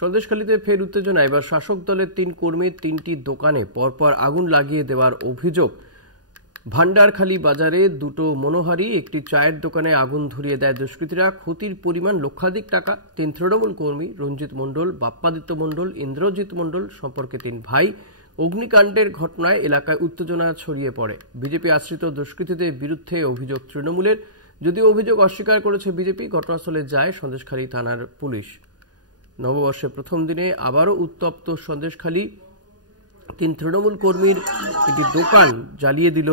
সন্দেশখালীতে ফের উত্তেজনা। এবার শাসক দলের 3 কর্মীর 3টি দোকানে পরপর আগুন লাগিয়ে দেওয়ার অভিযোগ। ভান্ডারখালী বাজারে 2টো মনোহারি, একটি চায়ের দোকানে আগুন ধরিয়ে দেয় দুষ্কৃতীরা। ক্ষতির পরিমাণ লক্ষাধিক টাকা। 3 তৃণমূল কর্মী রঞ্জিত মণ্ডল, বাপ্পাদিত্য মণ্ডল, ইন্দ্রজিৎ মণ্ডল সম্পর্কে 3 ভাই। অগ্নিকাণ্ডের ঘটনায় এলাকায় উত্তেজনা ছড়িয়ে পড়ে। বিজেপি আশ্রিত দুষ্কৃতীদের বিরুদ্ধে অভিযোগ তৃণমূলের, যদিও অভিযোগ অস্বীকার করেছে বিজেপি। ঘটনাস্থলে যায় সন্দেশখালী থানার পুলিশ। নববর্ষের প্রথম দিনে আবারও উত্তপ্ত সন্দেশখালী। 3 তৃণমূল কর্মীর একটি দোকান জ্বালিয়ে দিল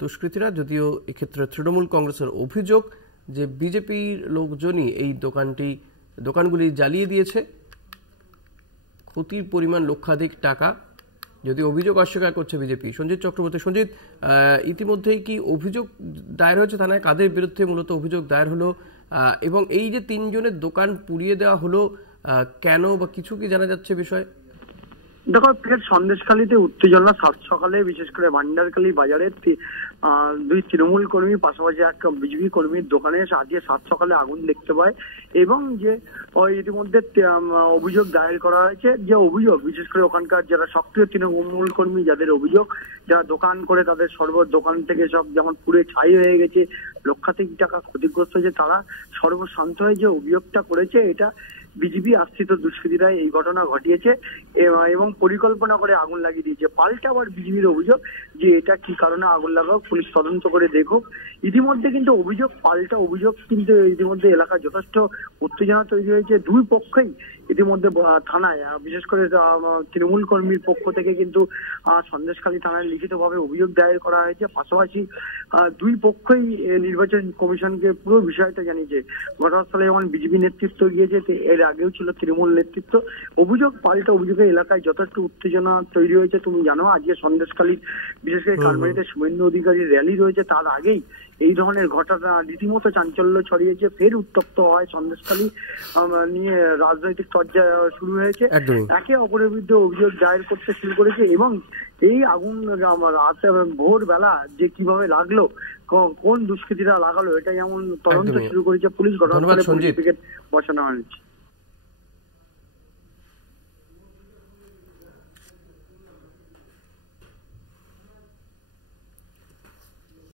দুষ্কৃতীরা, যদিও এক্ষেত্রে তৃণমূল কংগ্রেসের অভিযোগ যে বিজেপির লোকজনই এই দোকানগুলি জ্বালিয়ে দিয়েছে। ক্ষতির পরিমাণ লক্ষাধিক টাকা, যদি অভিযোগ অস্বীকার করছে বিজেপি। সঞ্জিত চক্রবর্তী, সঞ্জিত, ইতিমধ্যেই কি অভিযোগ দায়ের হয়েছে থানায়? কাদের বিরুদ্ধে মূলত অভিযোগ দায়ের হলো এবং এই যে 3 জনের দোকান পুড়িয়ে দেওয়া হলো কেন, বা কিছু কি জানা যাচ্ছে বিষয়? দেখো, সন্দেশখালীতে উত্তেজনা সাত সকালে, বিশেষ করে ভান্ডারখালী বাজারে 2 তৃণমূল কর্মী পাশাপাশি এক বিজেপি কর্মীর দোকানে আজকে সাত সকালে আগুন দেখতে পায় এবং যে ইতিমধ্যে অভিযোগ দায়ের করা হয়েছে। যে অভিযোগ, বিশেষ করে ওখানকার যারা সক্রিয় তৃণমূল কর্মী, যাদের অভিযোগ, যারা দোকান করে তাদের দোকান থেকে সব যেমন পুড়ে ছাই হয়ে গেছে, লক্ষাধিক টাকা ক্ষতিগ্রস্ত হয়েছে, তারা সর্বশান্ত হয়ে যে অভিযোগটা করেছে, এটা বিজেপি আশ্রিত দুষ্কৃতীরা এই ঘটনা ঘটিয়েছে এবং পরিকল্পনা করে আগুন লাগিয়ে দিয়েছে। পাল্টা আবার বিজেপির অভিযোগ যে এটা কি কারণে আগুন লাগাও, পুলিশ তদন্ত করে দেখুক। ইতিমধ্যে কিন্তু পাল্টা অভিযোগ কিন্তু ইতিমধ্যে এলাকায় যথেষ্ট উত্তেজনা তৈরি হয়েছে। 2 পক্ষই ইতিমধ্যে থানায়, বিশেষ করে তৃণমূল কর্মীর পক্ষ থেকে কিন্তু সন্দেশখালী থানায় লিখিতভাবে অভিযোগ দায়ের করা হয়েছে। পাশাপাশি 2 পক্ষই নির্বাচন কমিশনকে পুরো বিষয়টা জানিয়েছে। ঘটনাস্থলে যেমন বিজেপি নেতৃত্ব গিয়েছে, এর আগেও ছিল তৃণমূল নেতৃত্ব। পাল্টা অভিযোগে এলাকায় যথেষ্ট উত্তেজনা তৈরি হয়েছে। তুমি জানো, আজকে সন্দেশখালী বিশেষ করে কালমারিতে শুভেন্দু অধিকারীর র্যালি রয়েছে, তার আগেই এই ধরনের ঘটনা রীতিমতো চাঞ্চল্য ছড়িয়েছে। ফের উত্তপ্ত হয় সন্দেশখালী নিয়ে, রাজনৈতিক চর্চা শুরু হয়েছে। একে অপরের বিরুদ্ধে অভিযোগ দায়ের করতে শুরু করেছে এবং এই আগুন রাতে ভোরবেলা যে কিভাবে লাগলো, কোন দুষ্কৃতীরা লাগালো, এটা যেমন তদন্ত শুরু করেছে পুলিশ। ঘটনাস্থলে পুলিশ পিকেট বসানো হয়েছে।